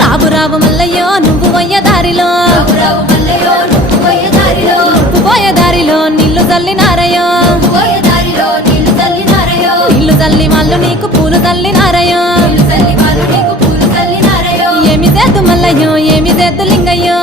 రావు రావు మల్లయ్యో నువ్వు పోయే దారిలో పోయే దారిలో నీళ్లు చల్లినారయ్యో నీళ్లు చల్లి వాళ్ళు నీకు పూలు చల్లినారయ్యో ఏమి చేద్దు మల్లయ్యో ఏమి చేద్దు లింగయ్యో